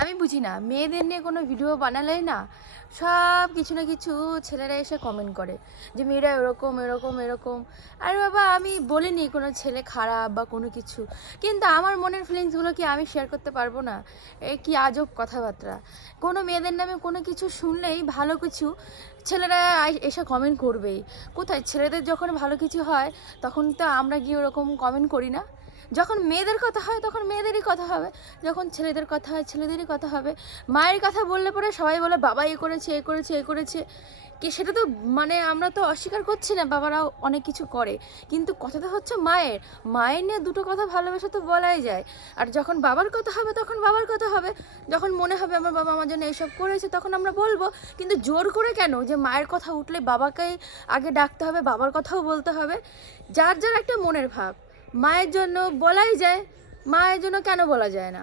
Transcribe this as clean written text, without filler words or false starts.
আমি বুঝি না, মেয়েদের নিয়ে কোনো ভিডিও বানালেই না সব কিছু না কিছু ছেলেরা এসে কমেন্ট করে যে মেয়েরা এরকম এরকম এরকম। আরে বাবা, আমি বলিনি কোনো ছেলে খারাপ বা কোনো কিছু, কিন্তু আমার মনের ফিলিংসগুলো কি আমি শেয়ার করতে পারবো না? এ কি আজব কথাবার্তা! কোনো মেয়েদের নামে কোনো কিছু শুনলেই ভালো কিছু ছেলেরা এসে কমেন্ট করবেই। কোথায় ছেলেদের যখন ভালো কিছু হয় তখন তো আমরা গিয়ে ওরকম কমেন্ট করি না। যখন মেয়েদের কথা হয় তখন মেয়েদেরই কথা হবে, যখন ছেলেদের কথা হয় ছেলেদেরই কথা হবে। মায়ের কথা বললে পরে সবাই বলে বাবা এ করেছে এ করেছে এ করেছে, কি সেটা তো মানে আমরা তো অস্বীকার করছি না, বাবারাও অনেক কিছু করে, কিন্তু কথাটা হচ্ছে মায়ের। মায়ের নিয়ে দুটো কথা ভালোবেসে তো বলাই যায়। আর যখন বাবার কথা হবে তখন বাবার কথা হবে, যখন মনে হবে আমার বাবা আমার জন্য এসব করেছে তখন আমরা বলবো। কিন্তু জোর করে কেন যে মায়ের কথা উঠলে বাবাকেই আগে ডাকতে হবে, বাবার কথাও বলতে হবে? যার যার একটা মনের ভাব, মায়ের জন্য বলাই যায়, মায়ের জন্য কেন বলা যায় না?